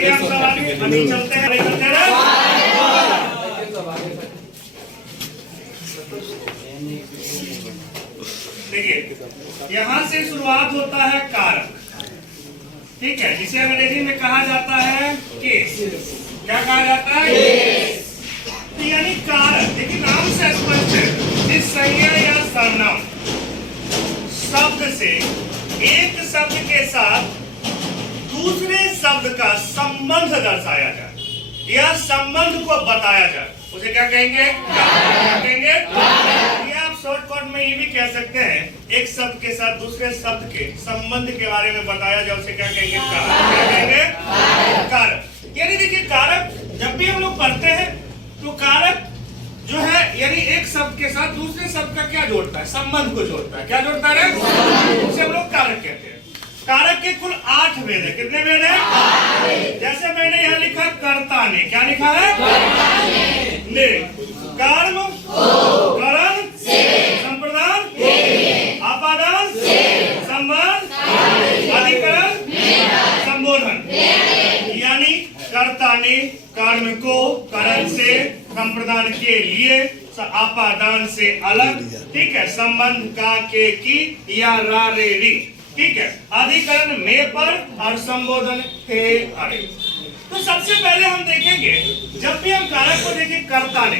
चलिए हम सब आगे अभी चलते हैं। देखिए यहाँ से शुरुआत होता है कारक, ठीक है, जिसे अंग्रेजी में कहा जाता है केस। क्या कहा जाता है? केस। तो यानी कारक, देखिए नाम से स्पष्ट है, जिस संज्ञा या सर्वनाम शब्द से एक शब्द के साथ दूसरे शब्द का संबंध दर्शाया जाए या संबंध को बताया जाए, उसे क्या कहेंगे? क्या कहेंगे? ये आप शॉर्टकट में ये भी कह सकते हैं, एक शब्द के साथ दूसरे शब्द के संबंध के बारे में बताया जाए, उसे क्या कहेंगे? कारक। क्या कहेंगे? कारक। यानी देखिए कारक जब भी हम लोग पढ़ते हैं तो कारक जो है यानी एक शब्द के साथ दूसरे शब्द का क्या जोड़ता है? संबंध को जोड़ता है। क्या जोड़ता है? उसे हम लोग कारक कहते हैं। कारक के कुल 8 भेद है। कितने भेद है? जैसे मैंने यहाँ लिखा कर्ता ने, क्या लिखा है? ने, कर्म, करण, संप्रदान, आपादान, संबंध, अधिकरण, संबोधन। यानी कर्ता ने कर्म को करण से, संप्रदान के लिए, आपादान से अलग, ठीक है, संबंध का के की या रा रे री, ठीक है, अधिकरण में पर और संबोधन थे अरे। तो सबसे पहले हम देखेंगे जब भी हम कारक को देखें कर्ता ने,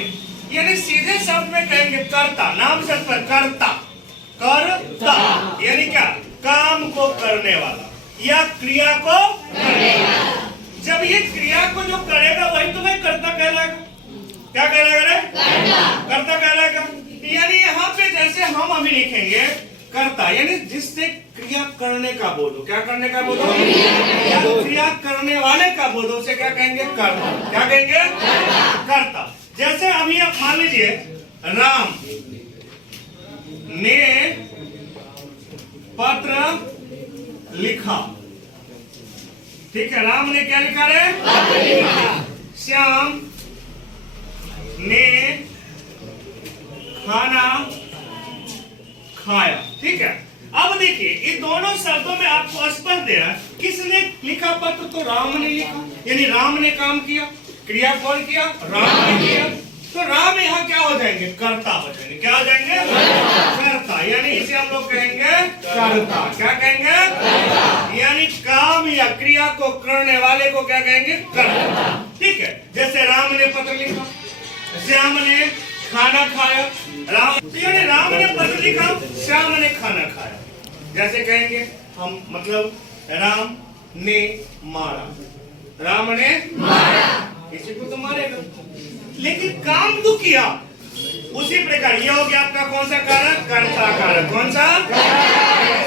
यानी सीधे शब्द में कहेंगे कर्ता, नाम से पर कर्ता, कर्ता यानी क्या? काम को करने वाला या क्रिया को करने वाला। जब ये क्रिया को जो करेगा वही तुम्हें कर्ता कहलाएगा। क्या कहलाएगा? कर्ता कहलाएगा। यानी यहाँ पे जैसे हम अभी लिखेंगे कर्ता, यानी जिससे क्रिया करने का बोध हो। क्या करने का बोध हो? या क्रिया करने वाले का बोध हो, उसे क्या कहेंगे? कर्ता। क्या कहेंगे? कर्ता। जैसे अभी आप मान लीजिए राम ने पत्र लिखा, ठीक है, राम ने क्या लिखा रे? श्याम ने खाना खाया, ठीक है। अब देखिए इन दोनों शब्दों में आपको स्पष्ट दे रहा है किसने लिखा पत्र? तो राम ने लिखा, यानी राम ने काम किया, क्रिया कौन किया? राम ने किया। तो राम यहाँ क्या हो जाएंगे? कर्ता हो जाएंगे। क्या हो जाएंगे? कर्ता। यानी इसे हम लोग कहेंगे कर्ता। क्या कहेंगे? यानी काम या क्रिया को करने वाले को क्या कहेंगे? कर्ता, ठीक है। जैसे राम ने पत्र लिखा, श्याम ने खाना खाया, राम यानी राम ने पत्र लिखा, श्याम ने खाना खाया। जैसे कहेंगे हम, मतलब राम ने मारा, राम ने मारा, किसी को तो मारेगा, लेकिन काम तो किया। उसी प्रकार ये हो गया आपका कौन सा कारक? कर्ता कारक। कौन सा?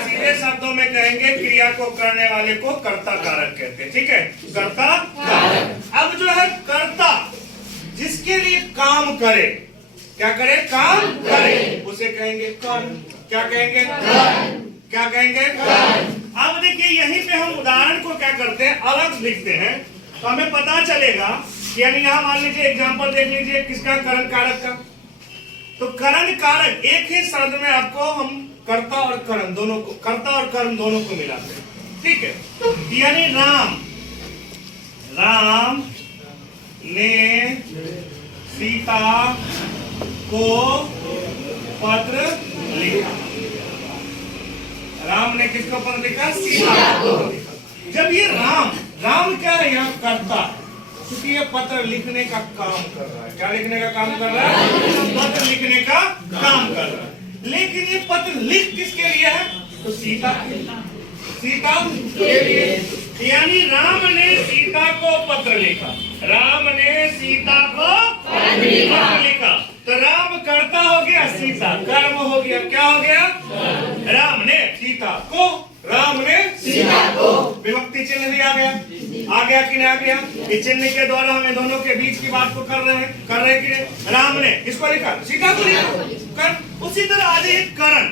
सीधे शब्दों में कहेंगे क्रिया को करने वाले को कर्ता कारक कहते हैं, ठीक है, कर्ता कारक। अब जो है कर्ता जिसके लिए काम करे, क्या करे? काम करे, उसे कहेंगे कर्म। क्या कहेंगे? कर्म। क्या कहेंगे? कर्म। अब देखिए यहीं पे हम उदाहरण को क्या करते हैं? अलग लिखते हैं, तो हमें पता चलेगा। यानी यहाँ मान लीजिए एग्जांपल देख लीजिए किसका? करण कारक का। तो करण कारक एक ही शब्द में आपको हम कर्ता और करण दोनों को, कर्ता और कर्म दोनों को मिलाते हैं, ठीक है। यानी राम ने सीता को पत्र लिखा। राम ने किसको पत्र लिखा? सीता को लिखा। जब ये राम क्या है? यहाँ कर्ता, क्योंकि ये पत्र लिखने का काम कर रहा है। क्या लिखने का काम कर रहा है? पत्र लिखने का काम कर रहा है। लेकिन ये पत्र लिख किसके लिए है? तो सीता के लिए। यानी राम ने सीता को पत्र लिखा, राम ने सीता को पत्र लिखा। तो राम कर्ता हो गया, सीता कर्म हो गया। क्या हो गया? राम ने सीता को, राम ने सीता को। विभक्ति चिन्ह भी आ गया कि नहीं आ गया? इस चिन्ह के द्वारा हमें दोनों के बीच की बात को कर रहे हैं कि नहीं? राम ने किसको लिखा? सीता को लिखा। उसी तरह आज एक करण,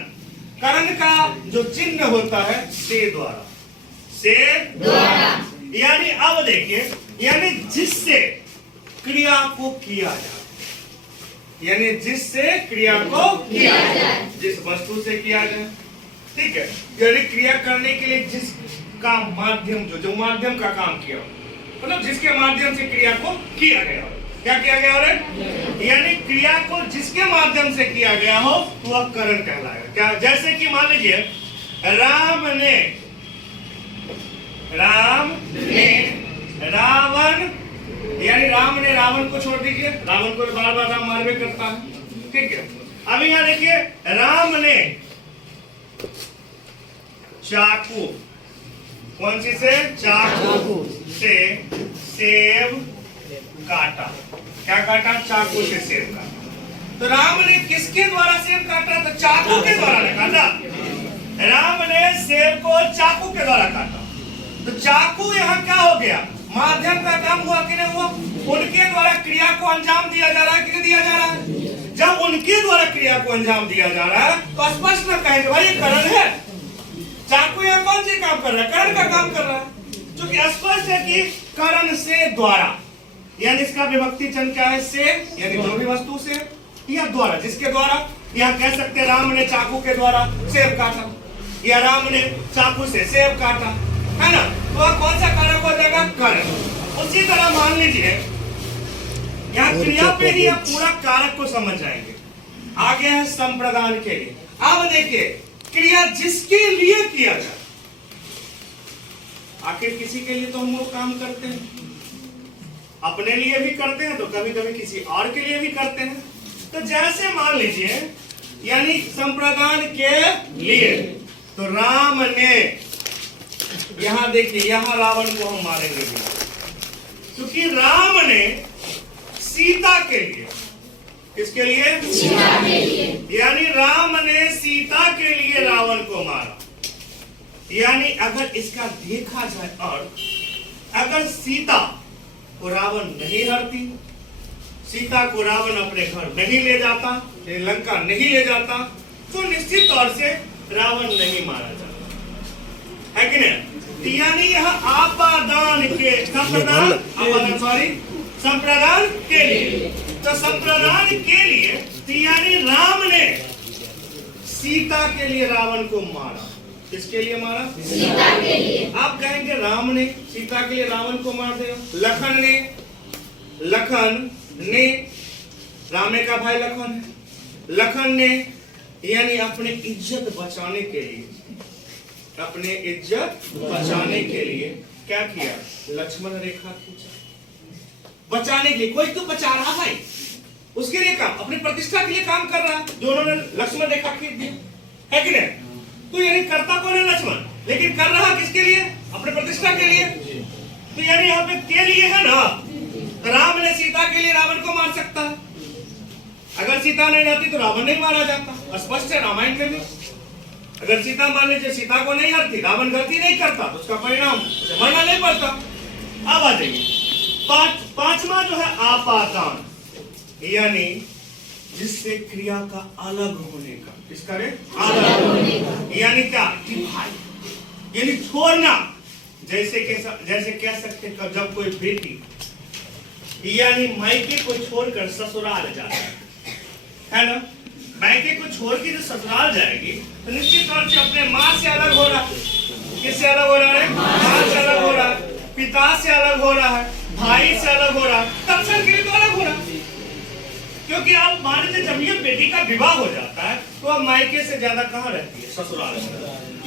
करण का जो चिन्ह होता है से द्वारा, यानी अब देखिए, यानी जिससे क्रिया को किया जाए, यानी जिससे क्रिया को किया जाए, जिस वस्तु से किया जाए, ठीक है। यानी क्रिया करने के लिए जिसका माध्यम, जो माध्यम का काम किया, मतलब जिसके माध्यम से क्रिया को किया गया हो। क्या किया गया हो? यानी क्रिया को जिसके माध्यम से किया गया हो तो वह करण कहलाएगा। क्या? जैसे कि मान लीजिए राम ने रावण, यानी राम ने रावण को छोड़ दीजिए, रावण को बार बार राम मारवे करता है, ठीक है। अब यहाँ देखिए राम ने चाकू, कौन सी से? चाकू से सेब काटा। क्या काटा? चाकू से सेब काटा। तो राम ने किसके द्वारा सेब काटा? तो चाकू के द्वारा काटा। राम ने सेब को चाकू के द्वारा काटा। तो चाकू यहाँ क्या हो गया? माध्यम का काम हुआ कि नहीं हुआ? उनके द्वारा क्रिया को अंजाम दिया जा रहा है कि नहीं दिया जा रहा है? जब उनके द्वारा क्रिया को अंजाम दिया जा रहा है तो स्पष्ट न कहेंगे भाई ये करण है। चाकू यहाँ कौन सी काम कर रहा है? करण का काम कर रहा है। क्योंकि स्पष्ट है कि करण से द्वारा, यानी इसका विभक्ति चिन्ह क्या है? से, यानी जो भी वस्तु से या द्वारा, जिसके द्वारा। यहाँ कह सकते हैं राम ने चाकू के द्वारा सेब काटा, या राम ने चाकू से सेब काटा, है ना। तो कौन सा कारक हो जाएगा? करण। उसी तरह मान लीजिए यहाँ क्रिया पे ही आप पूरा कारक को समझ जाएंगे। आगे है संप्रदान के लिए। अब देखिए क्रिया जिसके लिए किया जाए, आखिर किसी के लिए तो हम लोग काम करते हैं, अपने लिए भी करते हैं तो कभी कभी किसी और के लिए भी करते हैं। तो जैसे मान लीजिए यानी संप्रदान के लिए, तो राम ने, यहां देखिए यहां रावण को हम मारेंगे भी, क्योंकि राम ने सीता के लिए, किसके लिए? सीता के लिए। यानी राम ने सीता के लिए रावण को मारा। यानी अगर इसका देखा जाए, और अगर सीता को रावण नहीं हरती, सीता को रावण अपने घर नहीं ले जाता, लंका नहीं ले जाता, तो निश्चित तौर से रावण नहीं मारा जाता, है कि नहीं? यानी यह आपादान के संप्रदान के लिए, तो संप्रदान के लिए यानी राम ने सीता के लिए रावण को मारा। किसके लिए मारा? सीता के लिए। आप कहेंगे राम ने सीता के लिए रावण को मार दिया। लखन ने रामे का भाई लखन ने यानी अपने इज्जत बचाने के लिए, अपने इज्जत बचाने के लिए क्या किया? लक्ष्मण रेखा खींचा, बचाने के लिए। कोई तो बचा रहा है, उसके लिए काम, अपनी प्रतिष्ठा के लिए काम कर रहा है, दोनों ने लक्ष्मण रेखा खींच दी, है कि नहीं? तो यानी करता कौन है? लक्ष्मण, लेकिन कर रहा किसके लिए? अपने प्रतिष्ठा के लिए। तो यानी यहाँ पे के लिए है ना, तो राम ने सीता के लिए रावण को मार सकता है। अगर सीता नहीं रहती तो रावण नहीं मारा जाता, स्पष्ट है रामायण में भी। अगर सीता मान लीजिए सीता को नहीं हरती, रावण गलती नहीं करता, तो उसका परिणाम मरना नहीं पड़ता। अब आ जाइए पांचवा जो है आपादान, यानी जिससे क्रिया का अलग होने का, किसका रे? अलग होने का। यानी क्या? डिवाइड, यानी छोड़ना। जैसे कह सकते हैं जब कोई बेटी यानी मायके को छोड़कर ससुराल जाता है ना, मायके को छोड़ के जो ससुराल जाएगी तो निश्चित तौर से अपने माँ से अलग हो रहा है। किससे अलग हो रहा है? माँ से अलग हो रहा है, पिता से अलग हो रहा है, भाई से अलग हो रहा है, तब से के लिए तो अलग हो रहा है। क्योंकि आप मान लीजिए जब ये बेटी का विवाह हो जाता है तो अब मायके से ज्यादा कहाँ रहती है? ससुराल में।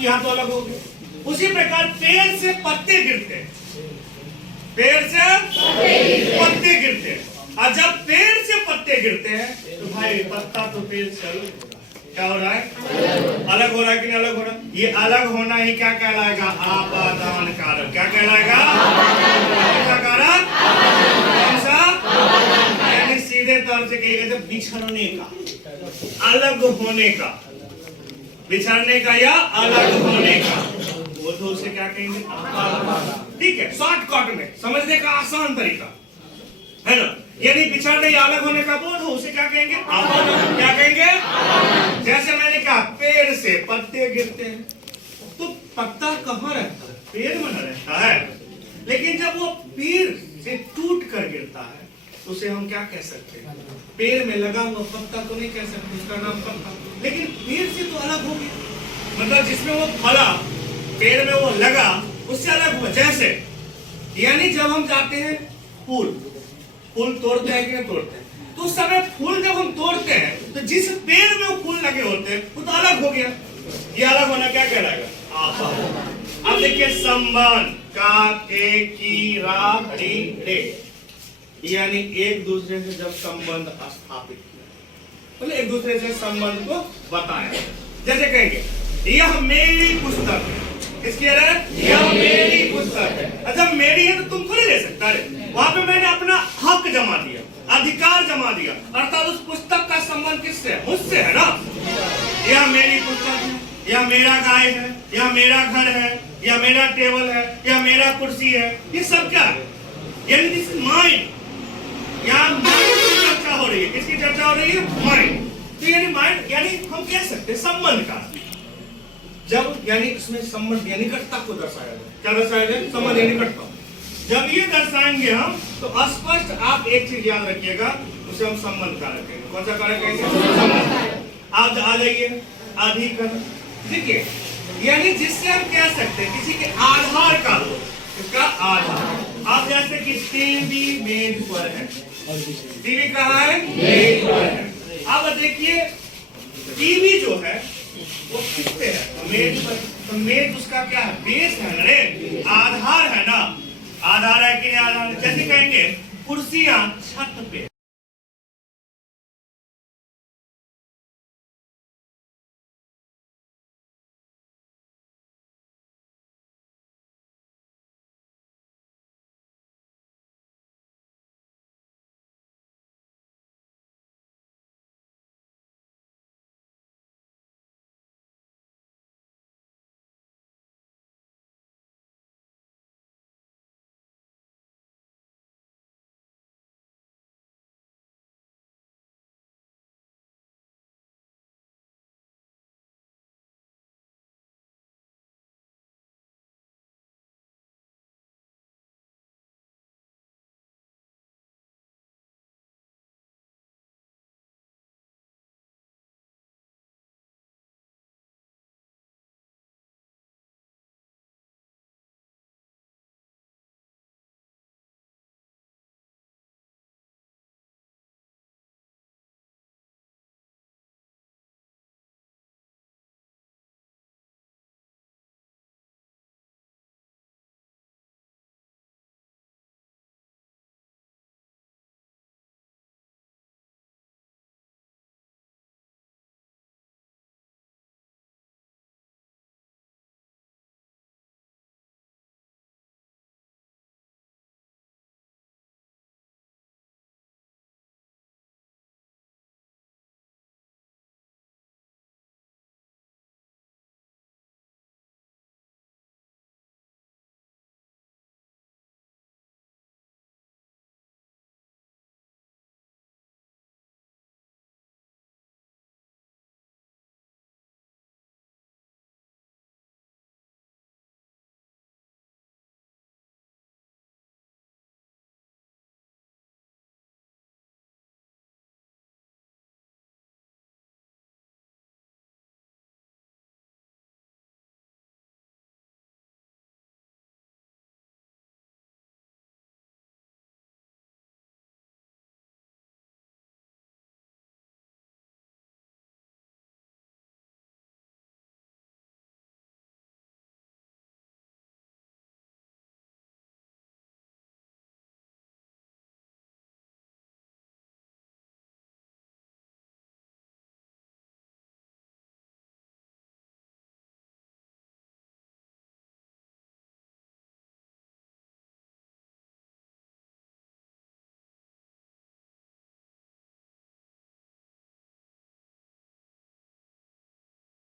यहाँ तो अलग हो गए। उसी प्रकार पेड़ से पत्ते गिरते हैं, पेड़ से पत्ते गिरते हैं, और जब पेड़ से पत्ते गिरते हैं तो भाई पत्ता तो पेड़ से अलग क्या हो रहा है? अलग हो रहा है कि नहीं अलग हो रहा है? ये अलग होना ही क्या कहलाएगा? आपादान कारक। क्या कहलाएगा? कारक। कौन सा? यानी सीधे तौर से कहिएगा जब बिछड़ने का, अलग होने का, बिछड़ने का या अलग होने का, वो तो उसे क्या कहेंगे? ठीक है, शॉर्टकट में समझने का आसान तरीका है ना। यानी बिछड़ने या अलग होने का बोध हो, उसे क्या कहेंगे? आपादान। क्या कहेंगे? जैसे मैंने कहा पेड़ से पत्ते गिरते हैं, तो पत्ता कहाँ रहता है? पेड़ में न रहता है, लेकिन जब वो पेड़ से टूट कर गिरता है तो उसे हम क्या कह सकते हैं? पेड़ में लगा हुआ पत्ता तो नहीं कह सकते, उसका नाम पत्ता। लेकिन पेड़ से तो अलग हो गया, मतलब जिसमें वो फला, पेड़ में वो लगा, उससे अलग हुआ। जैसे यानी जब हम जाते हैं फूल तोड़ते हैं कि नहीं तोड़ते हैं, तो उस समय फूल जब हम तोड़ते हैं तो जिस पेड़ में वो फूल लगे होते हैं वो तो अलग हो गया। ये अलग होना क्या कहलाएगा? आभा। अब देखिए संबंध का, के, की, रा, री, रे, यानी एक दूसरे से जब संबंध स्थापित किया, मतलब एक दूसरे से संबंध को बताया। जैसे कहेंगे यह मेरी पुस्तक है, किसकी है? यह मेरी पुस्तक है। जब मेरी है तो तुम थोड़ी ले सकता है, वहां पे मैंने अपना हक जमा दिया, अधिकार जमा दिया, अर्थात उस पुस्तक का संबंध किससे है? मुझसे है ना। यह मेरी पुस्तक है, यह मेरा गाय है, यह मेरा घर है, यह मेरा टेबल है, यह मेरा कुर्सी है, ये सब क्या है? यानी दिस इज माइंड। यहाँ माइंड की चर्चा हो रही है। किसकी चर्चा हो रही है? माइंड। तो यानी माइंड यानी हम कह सकते हैं संबंध का, जब यानी इसमें संबंध यानी निकटता को दर्शाया जाए। क्या दर्शाया जाए? संबंध यानी निकटता। जब ये दर्शाएंगे हम तो स्पष्ट आप एक चीज याद रखिएगा, उसे हम संबंध कारक कहेंगे। कौन सा कारक कहेंगे? संबंध। आप आ जाइए अधिकरण। देखिए यानी जिससे हम कह सकते हैं किसी के आधार का हो, इसका आधार। आप जैसे कि टीवी मेज पर है, टीवी कहाँ है? मेज पर है। अब देखिए टीवी जो है वो किस पे है? मेज पर। तो मेज उसका क्या है? बेस है रे, आधार है ना। आधार है कि नहीं आधार? जैसे कहेंगे कुर्सियां छत पे।